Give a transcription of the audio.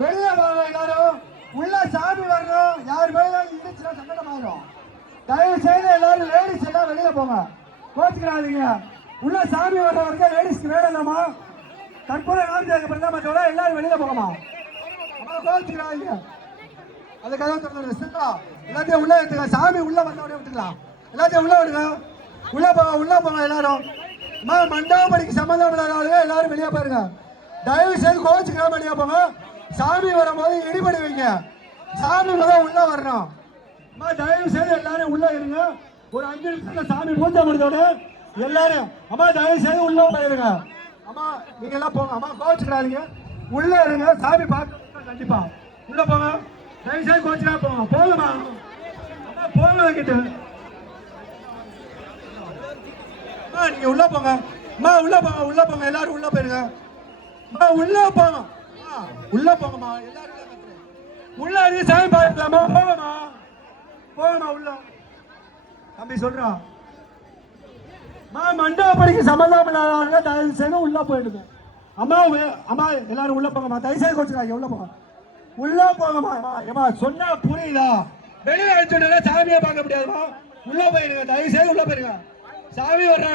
வெளியே வாங்க எல்லாரும். உள்ள சாமி வரணும். யார் மேல இருந்துச்சுன்னா சங்கடமாயிரும். தயவு செய்து எல்லாரும் லேடிஸ் எல்லாம் வெளியில போங்க, கோச்சுக்கிறாதீங்க. உள்ள சாமி வர்ற வரைக்கும் லேடிஸ்க்கு வேணும்மா. தற்போது நாம பிரதமத்தோட எல்லாரும் வெளியில போகமா, கோச்சுக்கிறாதீங்க. அதுக்காக எல்லாத்தையும் உள்ள எடுத்துக்க. சாமி உள்ள வந்தோடனே விட்டுக்கலாம். எல்லாத்தையும் உள்ள விடுங்க. உள்ள போங்க, உள்ள போங்க எல்லாரும். மண்டபப்படிக்கு சம்மந்தம் இல்லாதவங்க எல்லாரும் வெளியே பாருங்க. தயவு செய்து கோச்சுக்கிறாம வெளியே போங்க. சாமி வரும்போது இடிபடி வைங்க. சாமி முதல் உள்ள வரணும். தயவு செய்து எல்லாரும் உள்ள இருங்க. ஒரு 5 நிமிஷத்துல சாமி பூஜை முடிஞ்சோட எல்லாரும் அம்மா தயவு செய்து உள்ள போயிருங்க. அம்மா நீங்க எல்லாம் போங்க. அம்மா கோச்சுக்கிறாதீங்க, உள்ள இருங்க. சாமி பார்க்க கண்டிப்பா உள்ள போங்க. தயவு செய்து கோச்சுக்கா போங்க. போங்கம்மா, அம்மா போங்க கிட்ட. நீங்க உள்ள போங்க. அம்மா உள்ள போங்க, உள்ள போங்க. எல்லாரும் உள்ள போயிருங்க. அம்மா உள்ள போங்க, உள்ள போங்கம்மா. எல்லாரும் உள்ள இருந்து சாமி பார்க்கலாமா? போங்கம்மா, போங்கம்மா உள்ள. தம்பி சொல்றான் மண்டபப்படிக்கு சம்பந்தம் இல்லாதவங்க தயவு செய்து உள்ள போயிடுங்க. அம்மா அம்மா எல்லாரும் உள்ள போங்கம்மா. தயவு செய்து கோச்சுக்காங்க, உள்ள போங்க. உள்ள போங்கம்மா. ஏமா சொன்னா புரியுதா? வெளியே அழைச்சுட்டா சாமியை பார்க்க முடியாதுமா. உள்ள போயிருங்க. தயவு செய்து உள்ள போயிருங்க. சாமி வர்ற